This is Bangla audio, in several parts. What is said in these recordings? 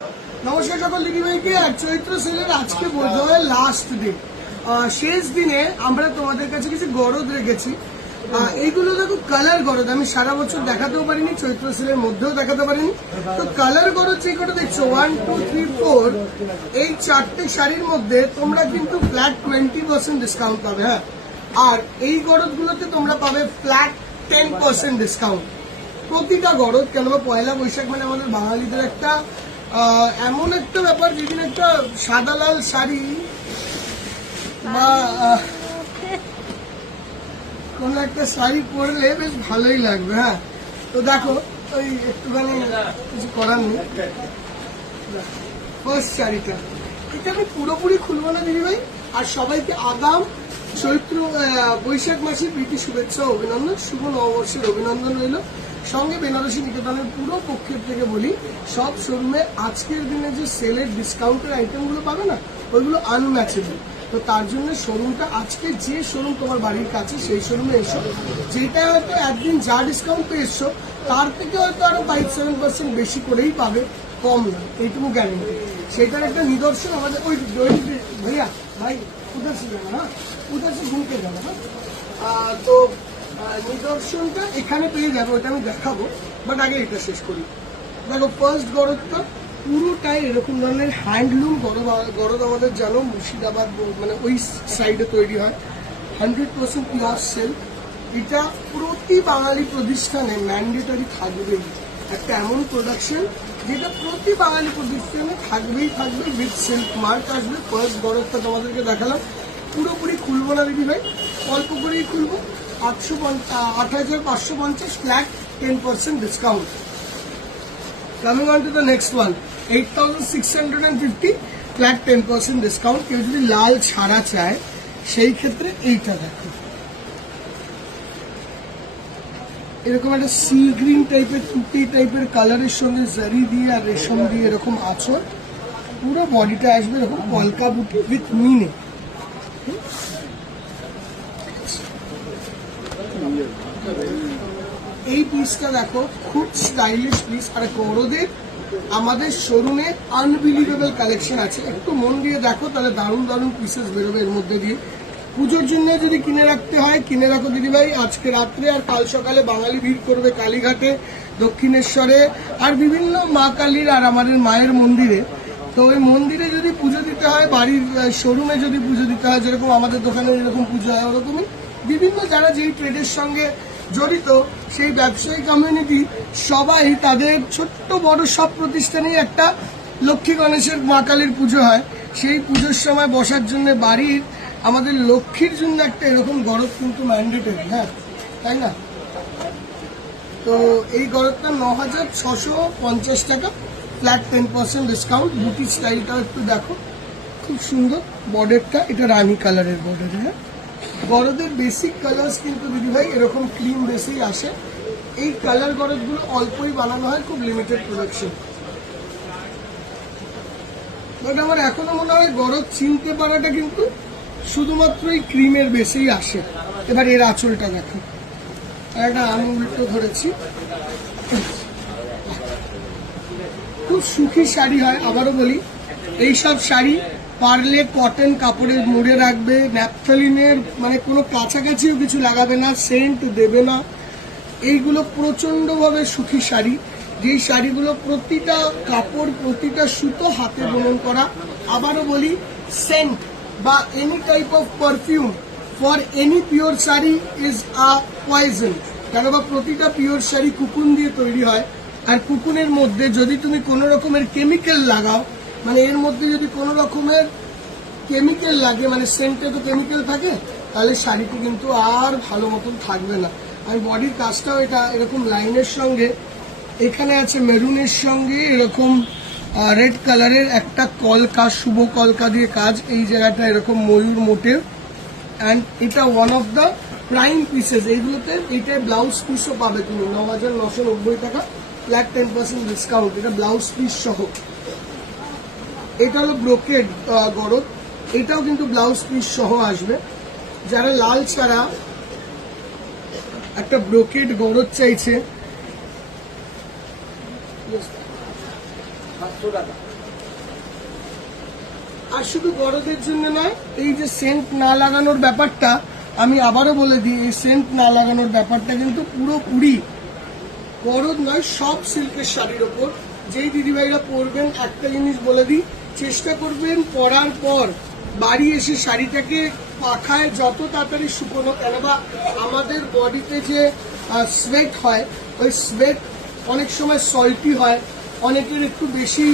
নমস্কার সকল দিদিভাইকে। আর চৈত্র সেলের আজকে বলতে হয় লাস্ট ডে, শেষ দিনে আমরা তোমাদের কাছে কিছু গরদ রেখেছি। এইগুলো দেখো কালার গরদ, আমি সারা বছর দেখাতেও পারিনি, চৈত্র সেলের মধ্যেও দেখাতে পারিনি। তো কালার গরদ যে কটা দেখছো 1, 2, 3, 4, এই 4টে শাড়ির মধ্যে তোমরা কিন্তু ফ্ল্যাট 20% ডিসকাউন্ট পাবে। হ্যাঁ, আর এই গরদগুলোতে তোমরা পাবে ফ্ল্যাট 10% ডিসকাউন্ট প্রতিটা গরদ। কেননা পয়লা বৈশাখ মানে আমাদের বাঙালিদের একটা এমন একটা ব্যাপার, যেদিন একটা সাদা লাল শাড়ি বা কোন একটা শাড়ি পরলে বেশ ভালোই লাগবে। হ্যাঁ, তো দেখো ওই একটুখানি কিছু করার নেই। ফার্স্ট শাড়িটা, এটা আমি পুরোপুরি খুলবো না দিদিভাই। আর সবাইকে আগাম চৈত্র বৈশাখ মাসের প্রীতি শুভেচ্ছা অভিনন্দন, শুভ নববর্ষের অভিনন্দন রইল। সঙ্গে বেনারসি নিকেতনের পুরো পক্ষের থেকে বলি, সব শোরুমে আজকের দিনে যে সেলের ডিসকাউন্টের আইটেমগুলো পাবে না, ওইগুলো আনম্যাচেবল। তো তার জন্য শোরুমটা আজকে যে শোরুম তোমার বাড়ির কাছে সেই শোরুমে এসো। যেটা হয়তো একদিন যা ডিসকাউন্ট পেয়েছো তার থেকে হয়তো আরো 5-7% বেশি করেই পাবে, কম না, এইটুকু গ্যারেন্টি। সেটার একটা নিদর্শন আমাদের ওই ভাইয়া ভাই উধার সে যাবে, হ্যাঁ উধার সে ঘুমতে যাবে। হ্যাঁ, তো নিদর্শনটা এখানে পেয়ে যাবে, ওটা আমি দেখাবো। বাট আগে এটা শেষ করি। দেখো ফার্স্ট গরদটা পুরোটাই এরকম ধরনের হ্যান্ডলুম গরদ। আমাদের জানো মুর্শিদাবাদ মানে ওই সাইডে তৈরি হয়, 100% পিওর সিল্ক। এটা প্রতি বাঙালি প্রতিষ্ঠানে ম্যান্ডেটরি থাকবেই, একটা এমন প্রোডাকশন যেটা প্রতি বাঙালি প্রতিষ্ঠানে থাকবেই থাকবে, উইথ সিল্ক মার্ক আসবে। ফার্স্ট গরদটা তোমাদেরকে দেখালাম, পুরোপুরি খুলবো না দিদি ভাই, অল্প করেই খুলবো। 8,550 flat 10% discount. Coming on to the next one, 8,650 flat 10% discount. কেউ যদি লাল ছাড়া চায় সেই ক্ষেত্রে এইটা দেখো, এরকম একটা সি গ্রিন টাইপের তুটি টাইপের কালারের সঙ্গে জারি দিয়ে আর রেশম দিয়ে এরকম আঁচড়, পুরো বডিটা আসবে এরকম কলকা বুটি উইথ মিনে। এই পিসটা দেখো, খুব স্টাইলিশ পিস। আর গরদের আমাদের শোরুমে আনবিলিভেবল কালেকশন আছে, একটু মন দিয়ে দেখো তাহলে দারুণ দারুণ পিসেস বেরোবে এর মধ্যে দিয়ে। পুজোর জন্য যদি কিনে রাখতে হয় কিনে রাখো দিদিভাই, আজকে রাত্রে আর কাল সকালে বাঙালি ভিড় করবে কালীঘাটে, দক্ষিণেশ্বরে আর বিভিন্ন মা কালীর আর আমাদের মায়ের মন্দিরে। তো ওই মন্দিরে যদি পুজো দিতে হয়, বাড়ির শোরুমে যদি পুজো দিতে হয়, যেরকম আমাদের দোকানে যেরকম পুজো হয় ওরকমই বিভিন্ন যারা যেই ট্রেডের সঙ্গে জড়িত সেই ব্যবসায়ী কমিউনিটি সবাই তাদের ছোট্ট বড় সব প্রতিষ্ঠানেই একটা লক্ষ্মী গণেশের মা কালীর পুজো হয়। সেই পুজোর সময় বসার জন্য বাড়ির আমাদের লক্ষ্মীর জন্য একটা এরকম গরদ কিন্তু ম্যান্ডেটরি। হ্যাঁ, তাই না? তো এই গরদটা 9,650 টাকা, ফ্ল্যাট 10% ডিসকাউন্ট। বুটি স্টাইলটাও একটু দেখো, খুব সুন্দর বর্ডারটা, এটা রানী কালারের বর্ডার। হ্যাঁ, গরদের বেসিক কালার্স কিন্তু দিদিভাই এরকম ক্রিম বেসেই আসে। এই কালার গরদগুলো অল্পই বানানো হয়, খুব লিমিটেড প্রোডাকশন। বাট আমার এখনো মনে হয় গরদ চিনতে পারাটা কিন্তু শুধুমাত্র এই ক্রিমের বেসেই আসে। এবার এর আঁচলটা দেখো, একটা আমি উল্টো ধরেছি, খুব সুখী শাড়ি হয়। আবারও বলি, এইসব শাড়ি পারলে কটন কাপড়ের মুড়ে রাখবে, ন্যাপথলিনের মানে কোনো কাছাকাছিও কিছু লাগাবে না, সেন্ট দেবে না। এইগুলো প্রচণ্ডভাবে সুখী শাড়ি, যেই শাড়িগুলো প্রতিটা কাপড় প্রতিটা সুতো হাতে বুনন করা। আবারও বলি, সেন্ট বা any type of perfume for any pure sari is a poison. কেন বা প্রতিটা পিওর শাড়ি কুকুন দিয়ে তৈরি হয়, আর কুকুনের মধ্যে যদি তুমি কোনো রকমের কেমিক্যাল লাগাও, মানে এর মধ্যে যদি কোনো রকমের কেমিক্যাল লাগে, মানে সেন্টে তো কেমিক্যাল থাকে, তাহলে শাড়িটি কিন্তু আর ভালো মতন থাকবে না। আর বডির কাজটাও এটা এরকম লাইনের সঙ্গে, এখানে আছে মেরুনের সঙ্গে এরকম রেড কালারের একটা কলকা, শুভ কলকা দিয়ে কাজ। এই জায়গাটা এরকম ময়ূর মোটিভ, অ্যান্ড এটা one of the prime pieces. এইগুলোতে এইটার ব্লাউজ পিসও পাবে তুমি 9,990 টাকা, ফ্ল্যাট 10% ডিসকাউন্ট। এটা ব্লাউজ পিস সহ। এটা হলো ব্রোকেড গরদ, এটাও কিন্তু ব্লাউজ পিস সহ আসবে। যারা লাল ছাড়া একটা ব্রোকেড গরদ চাইছে, আর শুধু বড়দের জন্য নয়, এই যে সেন্ট না লাগানোর ব্যাপারটা আমি আবারও বলে দিই, এই সেন্ট না লাগানোর ব্যাপারটা কিন্তু পুরোপুরি গরদ নয়, সব সিল্কের শাড়ির ওপর। যেই দিদিভাইরা পরবেন, একটা জিনিস বলে দিই, চেষ্টা করবেন পরার পর বাড়ি এসে শাড়িটাকে পাখায় যত তাড়াতাড়ি শুকোনো, কেনবা আমাদের বডিতে যে সোয়েট হয়, ওই সোয়েট অনেক সময় সল্টি হয়, অনেকের একটু বেশি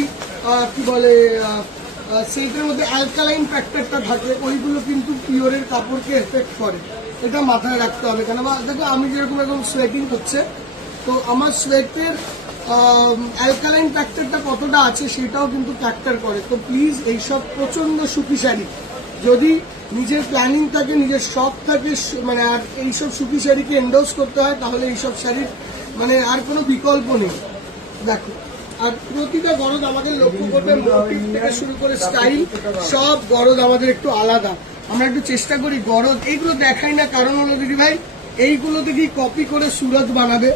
কি বলে সেইটার মধ্যে অ্যালকালাইন ফ্যাক্টরটা থাকে, ওইগুলো কিন্তু পিওরের কাপড়কে এফেক্ট করে। এটা মাথায় রাখতে হবে। কেনবা দেখো আমি যেরকম এখন সোয়েটিং হচ্ছে, তো আমার সোয়েটের অ্যালকালাইন ফ্যাক্টরটা কতটা আছে সেটাও কিন্তু ফ্যাক্টর করে। তো প্লিজ এইসব প্রচন্ড সুখী শাড়ি, যদি নিজের প্ল্যানিং থাকে, নিজের শখ থাকে, মানে আর এইসব সুখী শাড়িকে এন্ডোর্স করতে হয়, তাহলে এইসব শাড়ির মানে আর কোনো বিকল্প নেই। দেখো, আর প্রতিটা গরদ আমাদের লক্ষ্য করবে, মোটিভ থেকে শুরু করে স্টাইল, সব গরদ আমাদের একটু আলাদা। আমরা একটু চেষ্টা করি গরদ এইগুলো দেখাই না, কারণ হলো দিদি ভাই এইগুলো দেখি কপি করে সুরত বানাবে,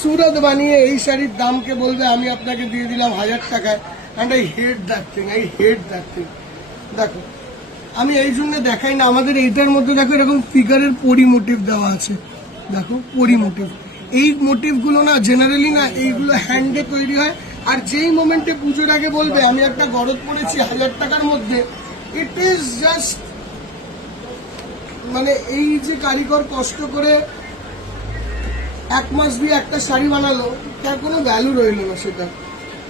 সুরত বানিয়ে এই শাড়ির দামকে বলবে আমি আপনাকে দিয়ে দিলাম 1000 টাকায়। And I hate that thing, I hate that thing. দেখো আমি এই জন্য দেখাই না। আমাদের এইটার মধ্যে দেখো এরকম ফিগারের পরি মোটিভ দেওয়া আছে, দেখো পরি মোটিভ। এই মোটিভগুলো না জেনারেলি না এইগুলো হ্যান্ডে তৈরি হয়। আর যেই মোমেন্টে পুজোর আগে বলবে আমি একটা গরদ পরেছি 1000 টাকার মধ্যে, ইট ইজ জাস্ট মানে এই যে কারিগর কষ্ট করে 1 মাস দিয়ে একটা শাড়ি বানালো, তার কোনো ভ্যালু রইল না। সেটা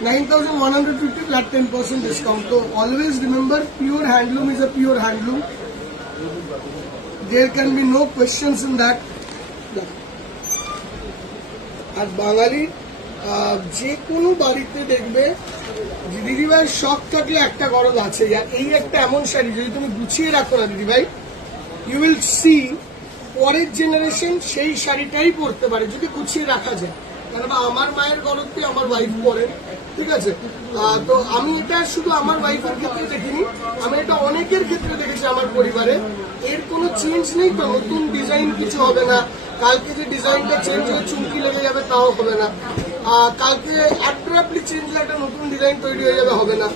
9150 flat 10% discount. So always remember, pure handloom is a pure handloom. There can be no questions in that. আর বাঙালি যে কোনো বাড়িতে দেখবে দিদিভাইয়ের শখ থাকলে একটা গরদ আছে। আর এই একটা এমন শাড়ি যদি তুমি গুছিয়ে রাখো না দিদিভাই, ইউ উইল সি পরের জেনারেশন সেই শাড়িটাই পরতে পারে যদি গুছিয়ে রাখা যায়। কেননা আমার মায়ের গরদটি আমার ওয়াইফ পরেন, ঠিক আছে? তো আমি এটা শুধু আমার ওয়াইফের ক্ষেত্রে দেখিনি, আমি এটা অনেকের ক্ষেত্রে দেখেছি আমার পরিবারে। এর কোনো চেঞ্জ নেই, তো নতুন ডিজাইন কিছু হবে না। কালকে যে ডিজাইনটা চেঞ্জ হয়ে চুমকি লেগে যাবে তাও হবে না। কালকে অ্যাব্রাপ্টলি চেঞ্জ হয়ে একটা নতুন ডিজাইন তৈরি হয়ে যাবে, হবে না।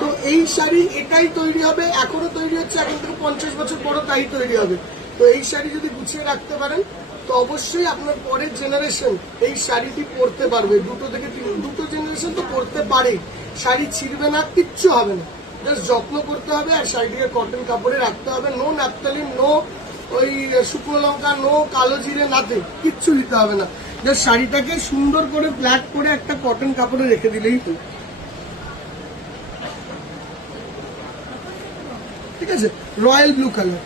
তো এই শাড়ি এটাই তৈরি হবে, এখনো তৈরি হচ্ছে, এখন থেকে 50 বছর পরও তাই তৈরি হবে। তো এই শাড়ি যদি গুছিয়ে রাখতে পারেন তো অবশ্যই আপনার পরের জেনারেশন এই শাড়িটি পরতে পারবে। দুটো জেনারেশন তো পরতে পারে, শাড়ি ছিঁড়বে না, কিচ্ছু হবে না। জাস্ট যত্ন করতে হবে আর শাড়িটিকে কটন কাপড়ে রাখতে হবে। নো ন্যাপথালিন, নো ওই শুকনো লঙ্কা, নো কালো জিরে, নাতে কিচ্ছু দিতে হবে না। জাস্ট শাড়িটাকে সুন্দর করে ফ্ল্যাট করে একটা কটন কাপড়ে রেখে দিলেই তো, ঠিক আছে? Royal blue colour,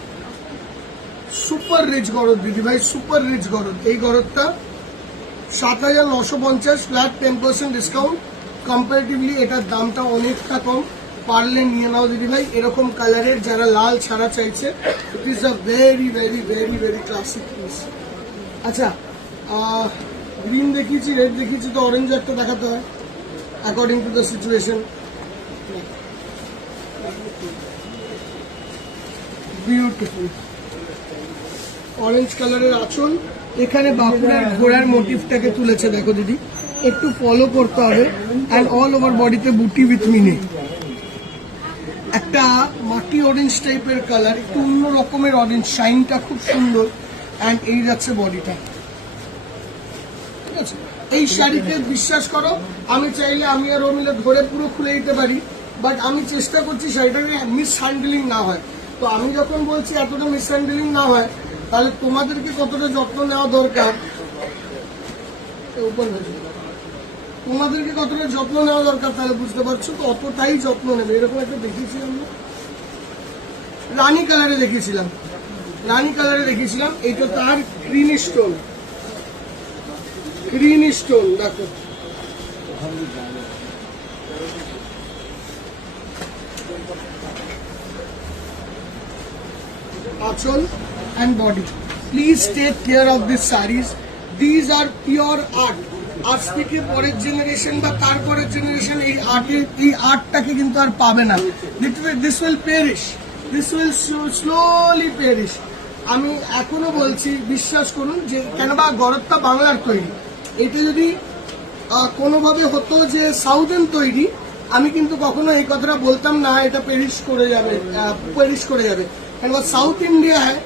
super rich গরদ দিদি ভাই, সুপার রিচ গরদ। এই গরদটা 7950 ফ্ল্যাট 10% ডিসকাউন্ট। কম্পারেটিভলি এটার দামটা অনেকটা কম, পারলে নিয়ে নাও দিদি ভাই। এরকম কালারের যারা লাল ছাড়া চাইছে, it is a very very very very classic piece. আচ্ছা, গ্রিন দেখিয়েছি, রেড দেখিয়েছি, তো অরেঞ্জ একটা দেখাতে হয় according to the situation. Beautiful orange কালারের আঁচল, এখানে বাঁকুড়ার ঘোড়ার মোটিভটাকে তুলেছে, দেখো দিদি, একটু ফলো করতে হবে। অ্যান্ড অল ওভার বডিতে বুটি উইথ মিনি, একটা মাটি অরেঞ্জ টাইপের কালার, একটু অন্য রকমের অরেঞ্জ, শাইনটা খুব সুন্দর। অ্যান্ড এই যাচ্ছে বডিটা, ঠিক আছে? এই শাড়িতে বিশ্বাস করো, আমি চাইলে আমি আর ও মিলে ধরে পুরো খুলে দিতে পারি, বাট আমি চেষ্টা করছি শাড়িটাকে মিস হ্যান্ডেলিং না হয়। তো আমি যখন বলছি এতটা মিস হ্যান্ডেলিং না হয়, তাহলে তোমাদেরকে কতটা যত্ন নেওয়া দরকার, তোমাদেরকে কতটা যত্ন নেওয়া দরকার তাহলে বুঝতে পারছো। তো অতটাই যত্ন নেবে। এরকম একটা দেখিয়েছিলাম না, রানী কালারে দেখিয়েছিলাম, রানী কালারে দেখিয়েছিলাম। এটা তার গ্রিন স্টোন, গ্রিন স্টোন দেখো, আঁচল and body. Please take care of these sarees. These are pure art. আজ থেকে পরের জেনারেশন বা তারপরের জেনারেশন এই আর্টটাকে কিন্তু আর পাবে না। This will perish. This will slowly perish. আমি এখনো বলছি, বিশ্বাস করুন, যে কেন বা গরদটা বাংলার তৈরি। এটা যদি কোনোভাবে হতো যে সাউদার্ন তৈরি, আমি কিন্তু কখনো এই কথাটা বলতাম না এটা পেরিশ করে যাবে কারণ সাউথ ইন্ডিয়ায়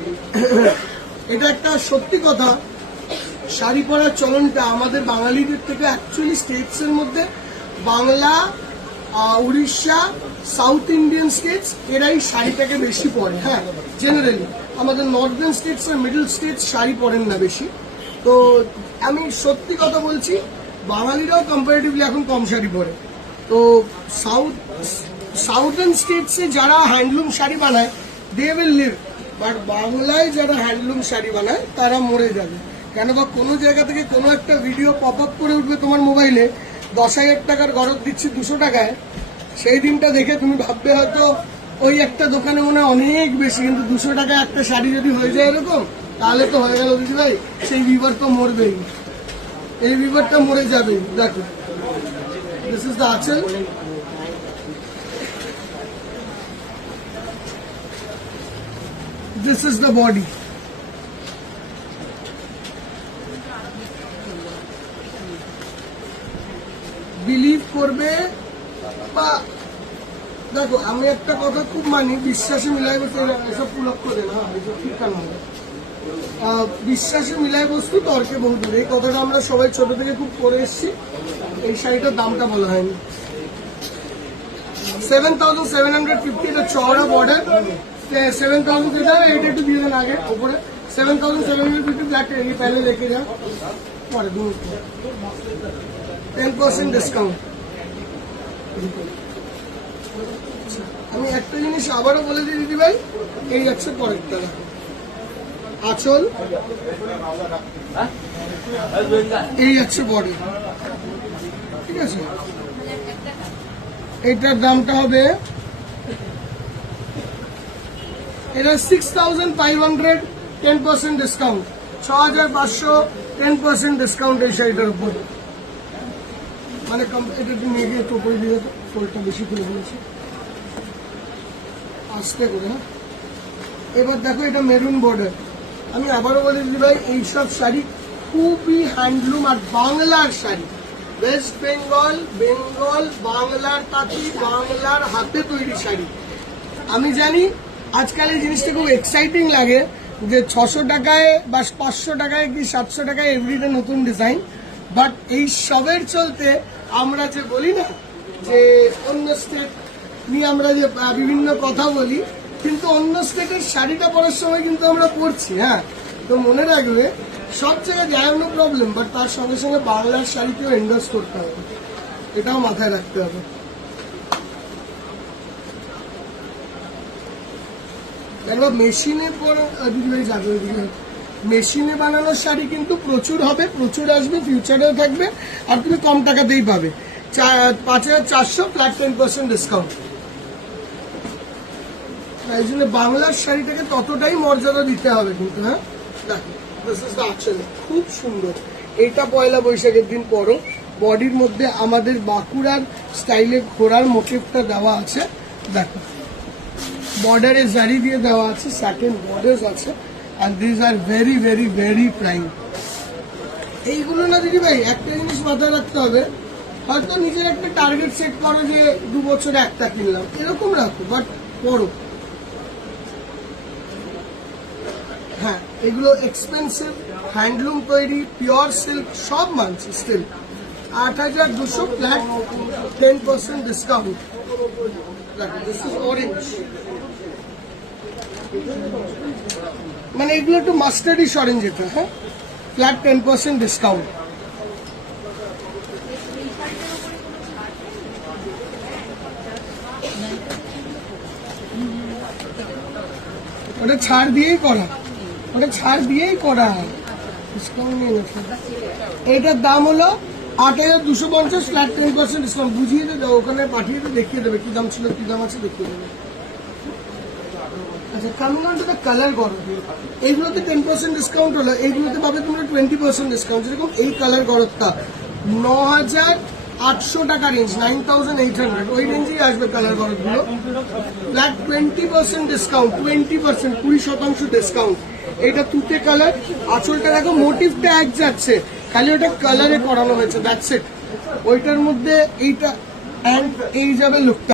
এটা একটা সত্যি কথা, শাড়ি পরার চলনটা আমাদের বাঙালিদের থেকে অ্যাকচুয়ালি স্টেটস এর মধ্যে Bangla, Orissa, south Indian states এরাই শাড়িটাকে বেশি পরে। হ্যাঁ, জেনারেলি আমাদের নর্দার্ন স্টেটস আর মিডল স্টেটস শাড়ি পরেন না বেশি। তো আমি সত্যি কথা বলছি, বাঙালিরাও কম্পারেটিভলি এখন কম শাড়ি পরে। তো সাউথার্ন স্টেটসে যারা হ্যান্ডলুম শাড়ি বানায় দে উইল লিভ, বাট বাংলায় যারা হ্যান্ডলুম শাড়ি বানায় তারা মরে যাবে। কেন বা কোনো জায়গা থেকে কোনো একটা ভিডিও পপ আপ করে উঠবে তোমার মোবাইলে, 10,000 টাকার গরদ দিচ্ছি 200 টাকায়, সেই দিনটা দেখে তুমি ভাববে হয়তো ওই একটা দোকানে মনে হয় অনেক বেশি, কিন্তু 200 টাকায় একটা শাড়ি যদি হয়ে যায় এরকম, তাহলে তো হয়ে গেল দিদি ভাই, সেই বিবার তো মরবেই, এই বিবারটা মরে যাবে। দেখো, দিস ইজ দ্য আঁচল, this is the body. Believe করবে বা দেখো, আমি একটা কথা খুব মানি, বিশ্বাসে মিলাই বস্তু, এসব পুলক করে না, এসব ঠিক কেন, বিশ্বাসে মিলাই বস্তু তর্কে বহু দূর, এই কথাটা আমরা সবাই ছোট থেকে খুব করে এসেছি। এই শাড়িটার দামটা বলা হয়নি, 7,750, এটা চওড়া বর্ডার, 7,000 এটা একটু দিয়ে দেন আগে ওপরে, 7,750 ব্ল্যাক, এই पहले लेके जा পরে 10% ডিসকাউন্ট। আমি একটা জিনিস আবারও বলে দিই দিদি ভাই, এই যাচ্ছে পরেরটা, আঁচল, এই যাচ্ছে বডি, ঠিক আছে। এইটার দামটা হবে, এটা 6,500, 10% ডিসকাউন্ট, 6,500, 10% ডিসকাউন্ট এই শাড়িটার উপর। মানে এটা একটু নিয়ে গিয়ে টোপরে দিয়ে তো ফোল্ডটা বেশি খুলে ফেলেছে, আস্তে করে। হ্যাঁ, এবার দেখো, এটা মেরুন বর্ডার। আমি আবারও বলে দিই ভাই, এইসব শাড়ি খুবই হ্যান্ডলুম আর বাংলার শাড়ি, ওয়েস্ট বেঙ্গল, বাংলার তাঁতি, বাংলার হাতে তৈরি শাড়ি। আমি জানি আজকাল এই জিনিসটা খুব এক্সাইটিং লাগে যে 600 টাকায় বা 500 টাকায় কি 700 টাকায় এভরিডে নতুন ডিজাইন, বাট এই সবের চলতে আমরা যে বলি না যে অন্য স্টেট নিয়ে আমরা যে বিভিন্ন কথা বলি, কিন্তু অন্য স্টেটের শাড়িটা পরার সময় কিন্তু আমরা পরছি। হ্যাঁ, তো মনে রাখবে, সব জায়গায় যায় নো প্রবলেম, বাট তার সঙ্গে সঙ্গে বাংলার শাড়িকেও এন্ডোর্স করতে হবে, এটাও মাথায় রাখতে হবে। একবার মেশিনে মেশিনে বানানো শাড়ি কিন্তু প্রচুর হবে, প্রচুর আসবে, ফিউচারেও থাকবে, আর তুমি কম টাকাতেই পাবে। 5,400 ফ্ল্যাট 10% ডিসকাউন্ট। তাই জন্য বাংলার শাড়িটাকে ততটাই মর্যাদা দিতে হবে কিন্তু। হ্যাঁ, দেখো, দিস ইজ দ্য আঁচল, খুব সুন্দর। এটা পয়লা বৈশাখের দিন পরো, বডির মধ্যে আমাদের বাঁকুড়ার স্টাইলে ঘোড়ার মোটিভটা দেওয়া আছে। দেখো, বর্ডারে জারি দিয়ে দেওয়া আছে, স্যাটিন বর্ডার্স আছে, and these are very very very prime। এইগুলো না দিদি ভাই, একটা জিনিস মাথায় রাখতে হবে, হয়তো নিজের একটা টার্গেট সেট করো যে 2 বছরে একটা কিনলাম, এরকম রাখো, বাট পড়ো। হ্যাঁ, এগুলো এক্সপেন্সিভ, হ্যান্ডলুম তৈরি, পিওর সিল্ক, সব মানছি still. 8,200 flat 10% discount. This is orange, মানে এগুলো একটু মাস্টার্ডিশ অরেঞ্জ, এটা। হ্যাঁ, ফ্ল্যাট 10% ডিসকাউন্ট। ওটা ছাড় দিয়েই করা, ডিসকাউন্ট নিয়ে গেছে। এটার দাম হলো 8,250 ফ্ল্যাট 10% ডিসকাউন্ট। বুঝিয়ে দেবে, ওখানে পাঠিয়ে দিয়ে দেখিয়ে দেবে কি দাম ছিল, কি দাম আছে, দেখিয়ে দেবে। আচ্ছা, coming on to the colour গরদ, এইগুলোতে 10% ডিসকাউন্ট হলো, এইগুলোতে পাবে তোমরা 20% ডিসকাউন্ট। যেরকম এই কালার গরদটা 9,800 টাকা রেঞ্জ, 9,800, ওই রেঞ্জেই আসবে কালার গরদগুলো। Flat 20% discount, 20% discount. এটা তুতে কালার, আঁচলটা দেখো, মোটিভটা এক যাচ্ছে, খালি ওটা কালারে করানো হয়েছে, দ্যাটস ইট। ওইটার মধ্যে এইটা অ্যান্ড এই যাবে লুকটা।